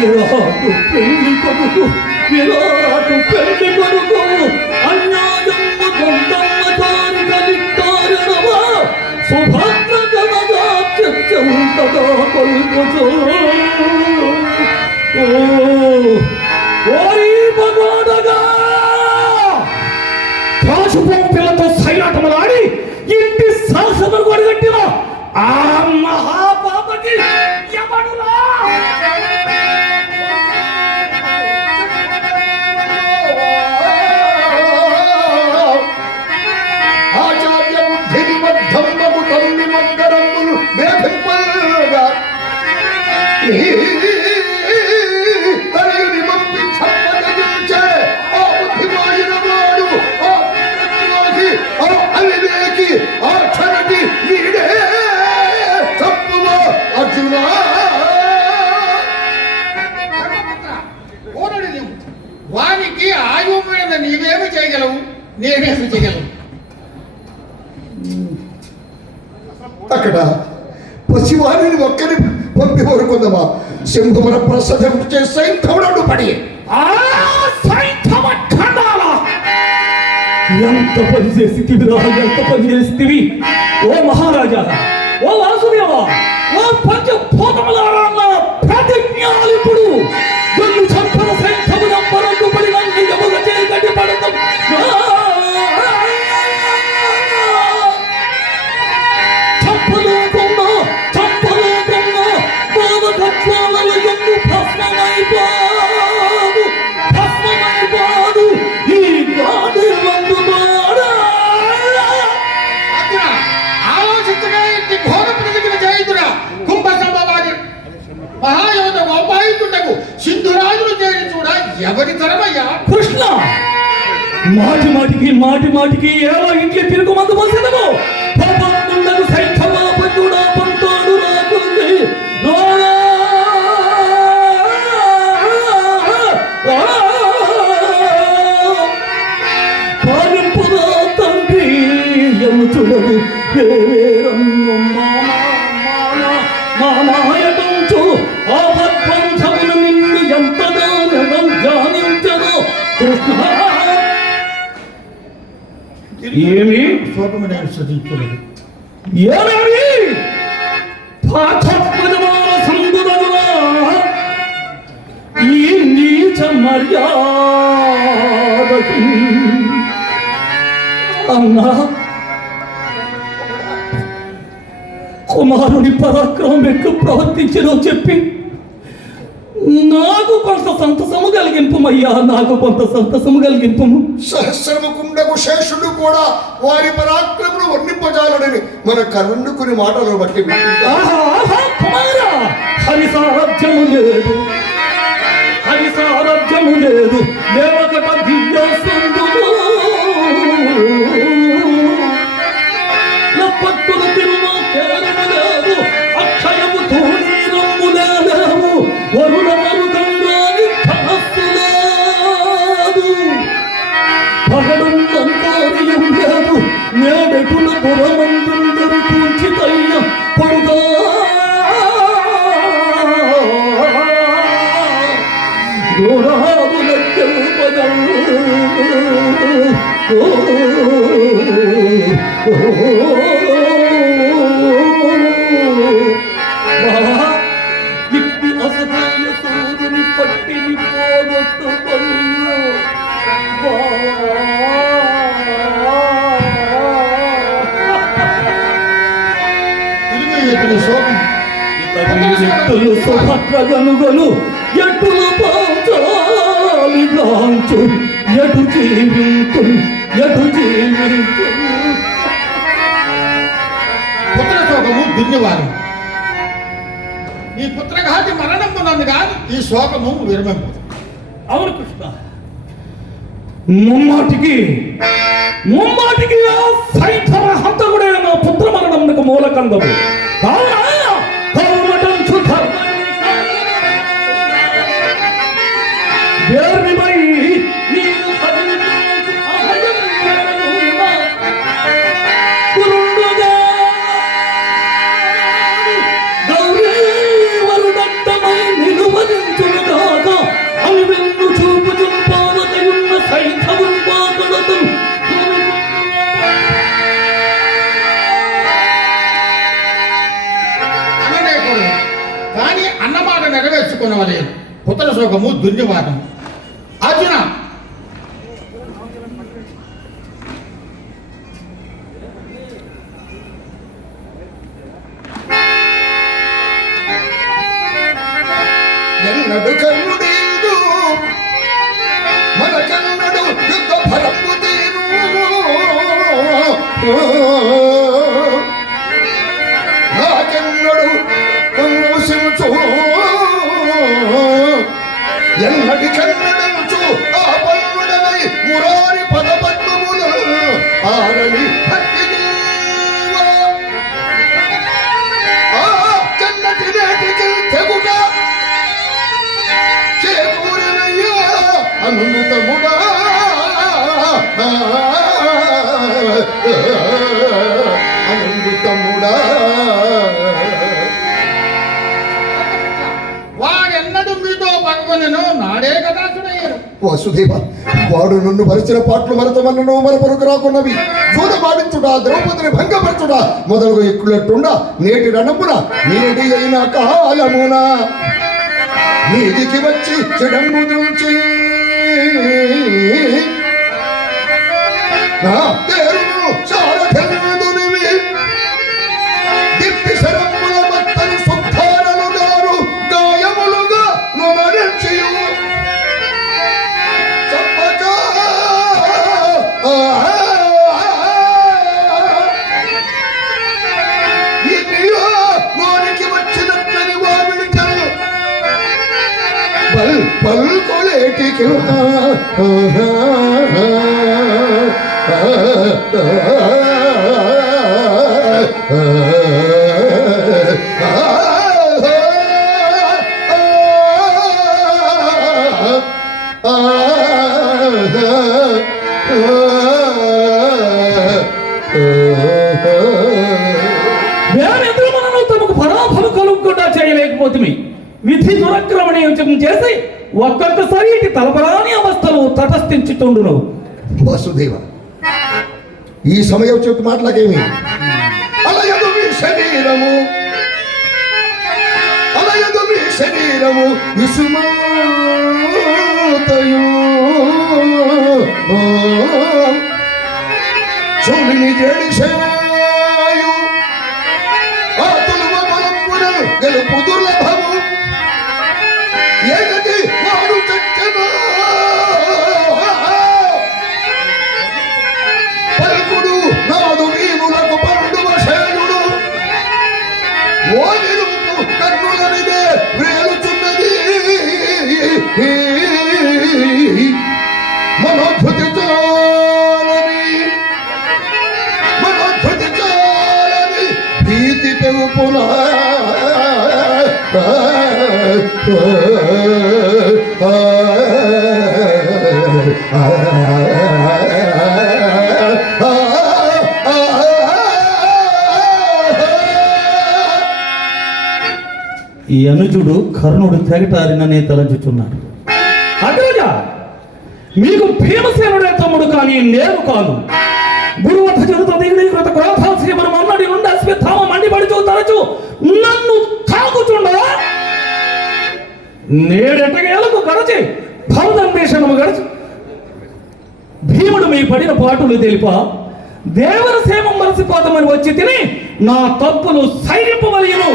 విరాటు పెళ్ళి కొడుకు విరాటు పెళ్ళి కొడుకు అన్నాయమ్మ కొండమ్మ తాను అక్కడ పసివారిని ఒక్కరి పంపి కోరుకుందామా? సింహమున ప్రసజం చేసే కవడడు పడి. ఎంత పని చేసితివిరా ఎంత పని చేసితివి? ఓ మహారాజా ఓ వాసుదేవ ఓ పంచభూతములారా ఎవరి కృష్ణ మాటి మాటికి మాటి మాటికి ఏవో ఇంట్లో తిరుగు మందు పోసేదము పాపముండను సైతమా పండుడా పంతాడు రాకుంది రారా! తండ్రి ఎముచుడదు వేవేరమ్మ శోకము నేను సృజించులేదు ఈ నీచ మర్యాదకు అన్నా కుమారుని పరాక్రమం ఎక్కువ ప్రవర్తించినో చెప్పి నాకు కొంత సంతసము కలిగింపమయ్యా నాకు కొంత సంతసము కలిగింపము. సహస్రముకుండకు శేషుడు కూడా వారి పరాక్రమును వర్ణింపజాలడని మన కన్నుకుని మాటలు బట్టి హరి సారథ్యము లేదు. హరి సారథ్యము లేదు దేవకట దివ్యసుందులు పురమందుందరు కూర్చితయ్య పొడుగా ఎట్టులు సుభద్రగనుగను ఎట్టుల పాచాలి గాంచు ఎటు జీవింతు ఎటు జీవింతు పుత్ర శోకము దున్యవారు ఈ పుత్రఘాతి మరణం ఉన్నది కాదు ఈ శోకము విరమింపు అవును కృష్ణ. ముమ్మాటికి ముమ్మాటికి నెరవేర్చుకున్నవలేదు పుత్ర శోకము దుర్యవాదం అర్జున వాడెన్నడు మీతో పగకొనెను నాడే కదాసుడయ్యారు వాసుదేవ వాడు నన్ను భరిచిన పాటలు మరతమన్నను మన పరుకు రాకున్నవి. జూద మాడించుడా ద్రౌపదిని భంగపరచుడా మొదలుగు ఎక్కులట్టుండా నేటి రణమున నేటి అయిన కాలమున. నీదికి వచ్చి చెడంబు నుంచి మేమెందుకు మనను తమకు పరాఫలు కలుగుకుండా చేయలేకపోతుంది విధి దురక్రమణీయం చేసి ఒక్కొక్కసారి ఇటు తలపరాని అవస్థలు తటస్థించుతుండును. వాసుదేవ ఈ సమయం చెప్పు మాటలకేమి అలయదు మీ శరీరము. అలయదు మీ శరీరము విసుమాతయు. చూలిని జడిసేయు ఈ అనుజుడు కర్ణుడు తెగటారిననే తలంచుచున్నాడు అగ్రజ మీకు భీమసేనుడే తమ్ముడు కానీ నేను కాదు గురువత జనుత దిగుని క్రోధాశ్రీ మనం అన్నడి నుండి అశ్వత్థామ మండిపడుచు తరచు నన్ను తాకుచుండగా నేడెటగేలకు గడచి భవదన్వేషణము గడచి భీముడు మీ పడిన పాటులు తెలిప. దేవర సేవం మనసిపోతామని వచ్చి తిని నా తప్పులు సైరింపవలయను